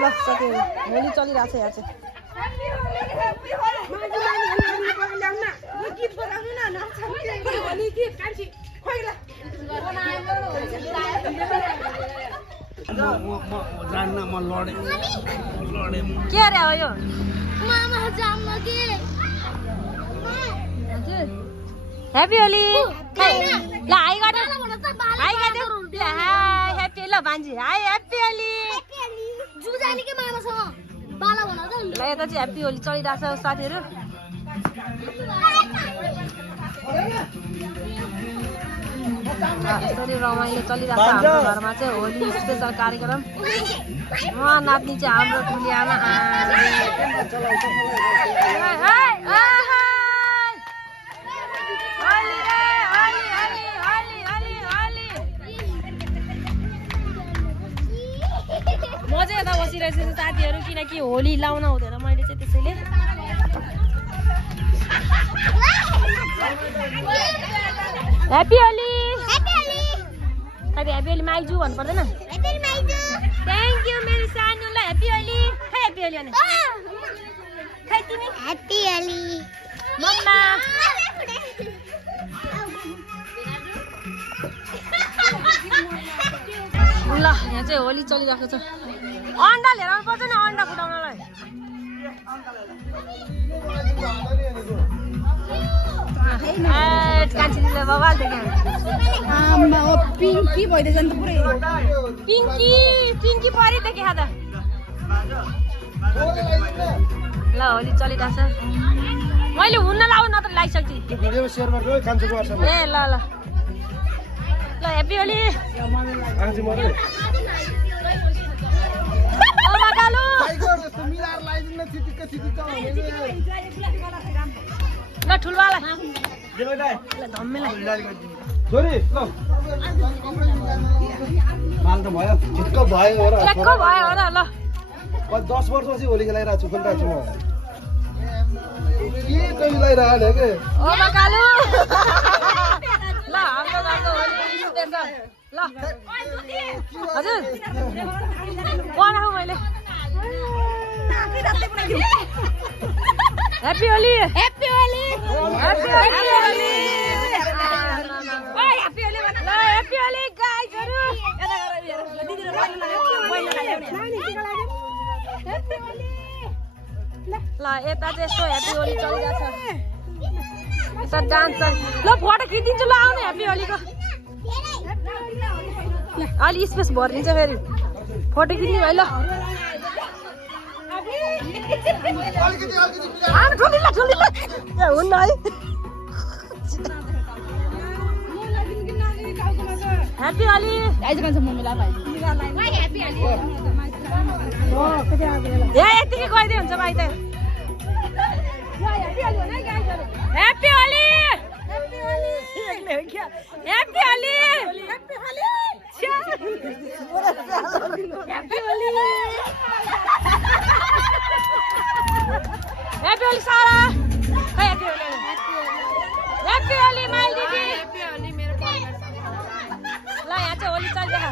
ल सक्यो होली चलिरहेको छ यहाँ चाहिँ के अरे हो यो ह्याप्पी होली ल हाई गर हाई गरिदेऊ ल हाई ह्याप्पी ल भान्जी हाई ह्याप्पी होली ल यता चाहिँ ह्याप्पी होली चलिरहेको छ साथीहरू यसरी रमाइलो चलिरहेको छ हाम्रो घरमा चाहिँ होली स्पेसल कार्यक्रम उहाँ नाच्ने चाहिँ हाम्रो ठुली आमा म चाहिँ यता बसिरहेको छु साथीहरू किनकि होली लाउन हुँदैन मैले चाहिँ त्यसैले ह्याप्पी होली ह्याप्पी होली माइजू भन्नु पर्दैन थ्याङ्क यू मेरो सानो ल ह्याप्पी होली ह्याप्पी होली भने खै तिमी ह्याप्पी होली मम्मा ल यहाँ चाहिँ होली चलिरहेको छ अन्डा लिएर आउनु पर्छ नि अन्डा फुटाउनलाई कान्छीले बवाल देख्यो पिङ्की भइदिएछ नि त पुरै पिङ्की पिङ्की परिदियो क्या त ल होली चलिरहेको छ मैले हुन्न लाउ नत्र लागिसक्छु ए ल ल ल ह्याप्पी होली ल ठुलवाला भयो र ल 10 वर्षपछि होली खेलाइरहेको छु खेलिरहेको छु म के खेलाइरहेको के ओ बकालु ल हाम्रो घरको होली स्पेशल ल हजुर बनाऊ मैले happy Holi happy Holi happy Holi ओइ ह्याप्पी होली ल ह्याप्पी होली गाइजहरु ल यता चाहिँ यस्तो ह्याप्पी होली चलिरहेको छ यता डान्स ल फोटो खिचिदिन्छु ल आउनु ह्याप्पी होलीको अलि स्पेस भरिदिन्छ फेरि फोटो खिच्ने है ल ए हुन्न है ह्याप्पी होली ए यतिकै गइदिए हुन्छ भाइ त happy Holi happy Holi happy Holi happy Holi happy Holi सारा ह्याप्पी होली ह्याप्पी होली माइल दिदी ह्याप्पी होली मेरो ल यहाँ चाहिँ होली चलिरहेको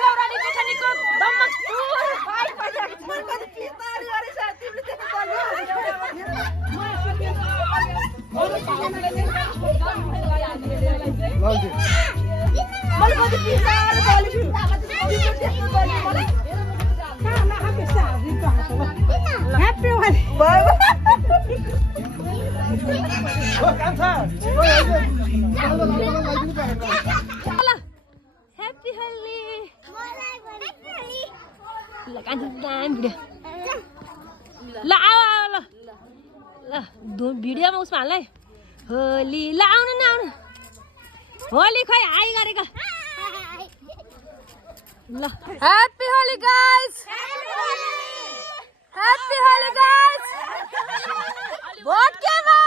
Deurali जेठानीको दम्मक Happy Holi. Là cái anh video. Là là video mà usman lai. Holi là nào. Holi khoai ai गरेको. ल Happy Holi guys. Happy Holi guys. Vote केमा?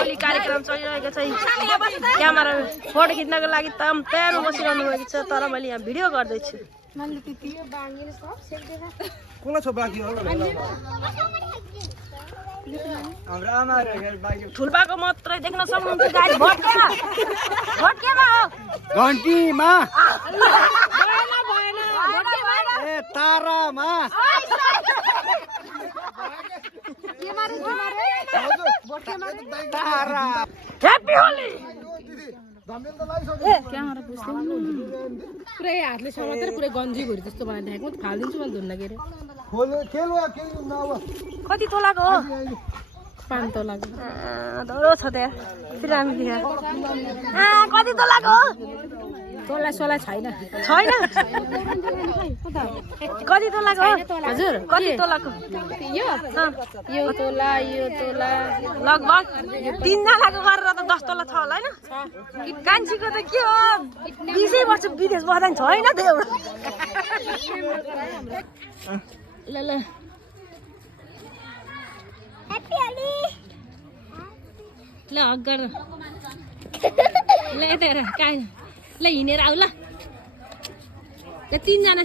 होली कार्यक्रम चलिरहेको छ क्यामेरा फोटो खिच्नको लागि तयार बसिरहनु भएको छ तर मैले यहाँ भिडियो गर्दैछु ठुल्पाको मात्रै देख्न सक्नुहुन्छ गाडी भट्केमा हो घन्टीमा भएन भट्केमा ए तारामा तारा ह्यापी होली पुरै हातले समातेर पुरै गन्जी घुरी जस्तो बनाइदिएको म त फालिदिन्छु मैले धुन्न के अरे कति तोलाको हो 5 तोलाको धरो छ त्यहाँ सिरामी दिखा कति तोलाको हो तोला सोला छैन छैन कति तोलाको हो हजुर कति तोलाको यो तोला यो तोला लगभग 3 जनाको गरेर त 10 तोला छ होला हैन कान्छीको त के हो 20 वर्ष विदेश बस्दैन छैन त एउटा ल ल ह्यापी होली ल हग गर ल यता हेर कहाँ ल हिँडेर आऊ ल 3 जना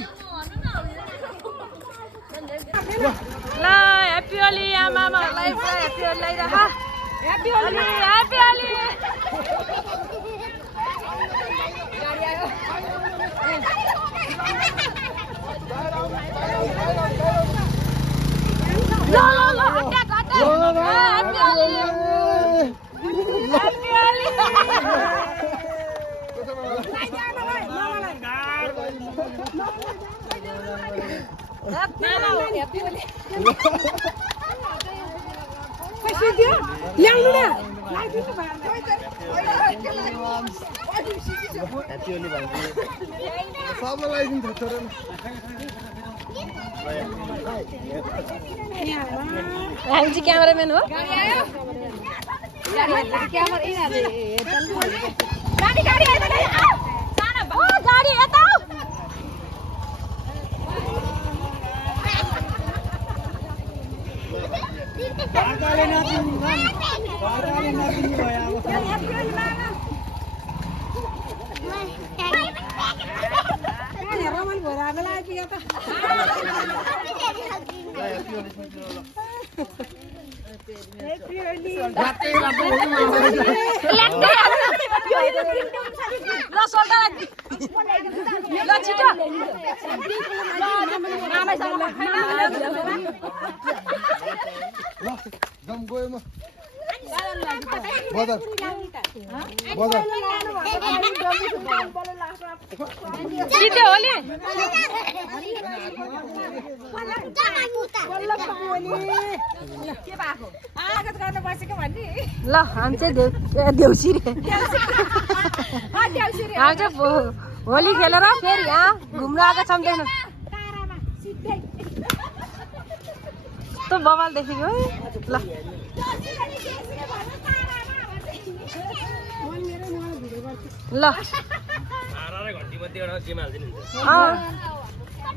ल ह्यापी होली आमामाहरूलाई ह्यापी होली ल्याइराख ह्यापी होली ह्यापी होली ल ल ल attack attack happy Holi happy Holi ल्याउनु न सबलाई लगाइदिन्छ छोरा हामी चाहिँ क्यामेराम्यान हो गाडी यता छिटो होली ल हामी चाहिँ देउसी रे हामी चाहिँ होली खेलेर फेरि यहाँ घुम्न आएको छौँ देख्नु त बवाल देखेको है ल ल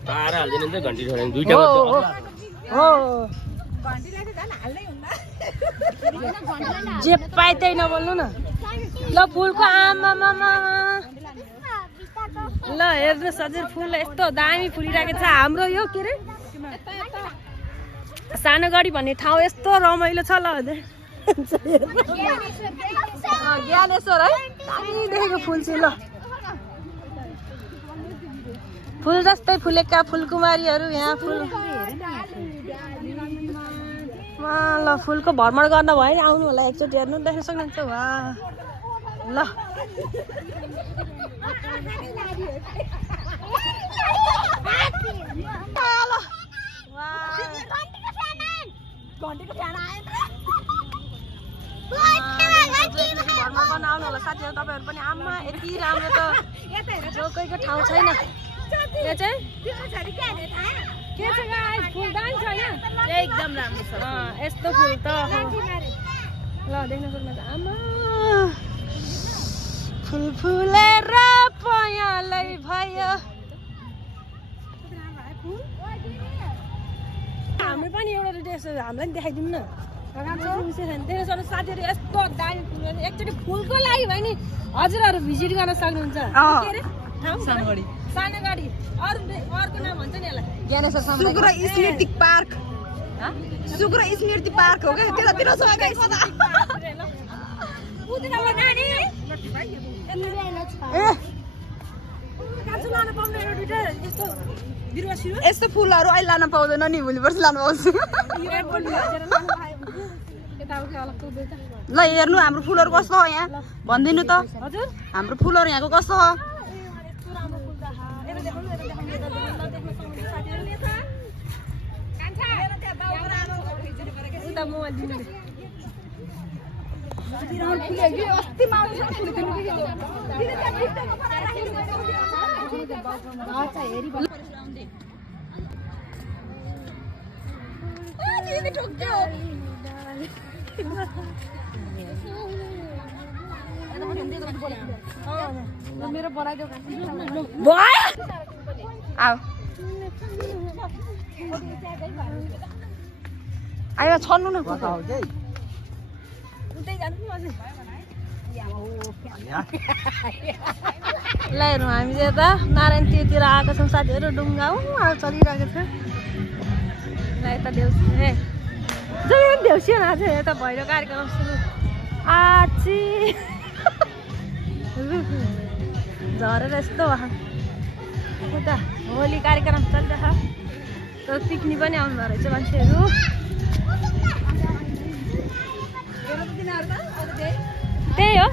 तारा हाल्दिनु नि त घन्टी छोडेर दुईटा मात्र हो जे पाए त्यही नबोल्नु न ल फुलको आमामामा ल हेर्नुहोस् हजुर फुल यस्तो दामी फुलिरहेको छ हाम्रो यो के अरे सानोगढी भन्ने ठाउँ यस्तो रमाइलो छ ल हजुर ज्ञानेश्वर है दामी देखेको फुल चाहिँ ल फुल जस्तै फुलेका फुलकुमारीहरू यहाँ फुल ल फुलको भ्रमण गर्न भयो नि आउनु होला एकचोटि हेर्नु देख्न सक्नुहुन्छ वा ल भ्रमण गर्न आउनु होला साथीहरू तपाईँहरू पनि आमा यति राम्रो त जो कोहीको ठाउँ छैन यो चाहिँ के छ गाइस फुल दामी छ हैन एकदम राम्रो छ यस्तो फुल त ल देख्न सक्नुहुन्छ आमा फुल फुलेर पयालै भयो हाम्रो पनि एउटा ड्रेस हामीलाई नि देखाइदिनु न देख्न साथीहरू यस्तो दामी फुल एकचोटि फुलको लागि भयो नि हजुरहरू भिजिट गर्न सक्नुहुन्छ के अरे सानो गाडी अर्को नाम भन्छ नि यसलाई ज्ञानेश्वर स्मृति पार्क सुक्र स्मृति पार्क हो क्या त्यतातिर छ गाइस यस्तो फुलहरू अहिले लान पाउँदैन नि भोलि पर्सि लानु पाउँछु ल हेर्नु हाम्रो फुलहरू कस्तो हो यहाँ भनिदिनु त हाम्रो फुलहरू यहाँको कस्तो हो मेरो बनाइदेऊ आयो छन्नु न ल हेरौँ हामी चाहिँ यता नारायण तीरतिर आएका छौँ साथीहरू डुङ्गा चलिरहेको छ ल यता देउसी देउसी न आज यता भैरो कार्यक्रम सुरु आची झरेर यस्तो उता होली कार्यक्रम चलिरहेछ तर पिकनिक पनि आउनु रहेछ मान्छेहरू त्यही हो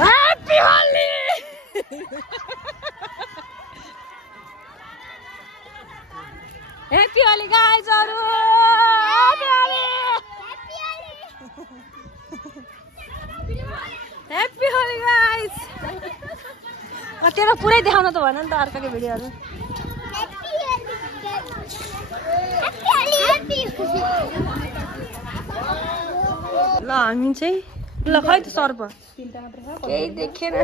ह्याप्पी होली ह्याप्पी होली गाइजहरु ह्याप्पी होली गाइज तेरो पुरै देखाउन त भन नि त अर्काको भिडियोहरू ल हामी चाहिँ ल खै त सर्प केही देखेन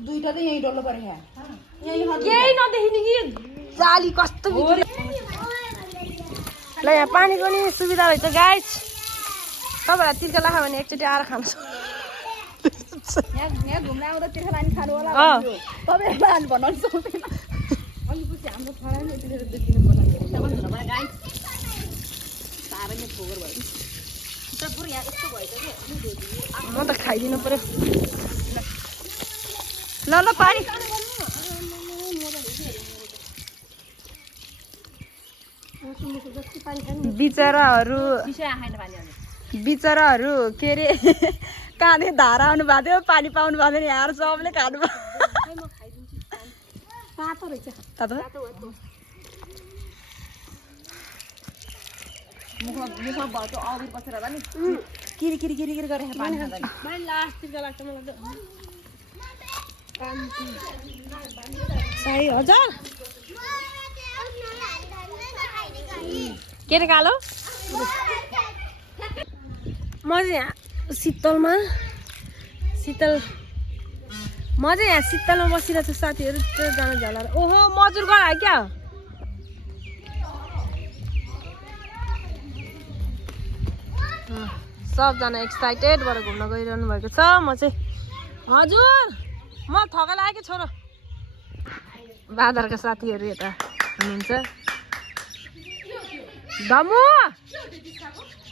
दुईटा त यही डल्लो परे केही नदेखिने कि जाली कस्तो ल यहाँ पानीको नि सुविधा रहेछ गाइस तपाईँलाई तिर्का लाखा भने एकचोटि आएर खान्छ यहाँ घुम्न आउँदा तिर्खा लानी खानु होला तपाईहरुले लानु भन्नु सक्दैन अनि पछि हाम्रो छोरा नि यतिले देखिनु पर्ला गाइस सारै नै फोगर भयो त पुरै यहाँ यस्तो भइछ के म त खाइदिनु पर्यो ल ल पानी बिचराहरू के अरे काँधे धारा आउनु भएको थियो पानी पाउनु भएको थियो यहाँ सबले खानु किरी किरी किरी किरी गरेर पानी खाँदा हजार के रे कालो म चाहिँ यहाँ शीतलमा बसिरहेको छु साथीहरू जानु झला ओहो मजुर घर आयो क्या सबजना एक्साइटेड भएर घुम्न गइरहनु भएको छ म चाहिँ हजुर म थका लाग्यो छोरो बाँदरका साथीहरू यता हुनुहुन्छ धम्मु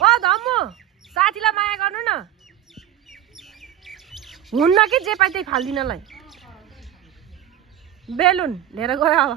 ओ धम्मु साथीलाई माया गर्नु न हुन्न कि जे पाइ त्यही फाल्दिनलाई बेलुन लिएर गयो अब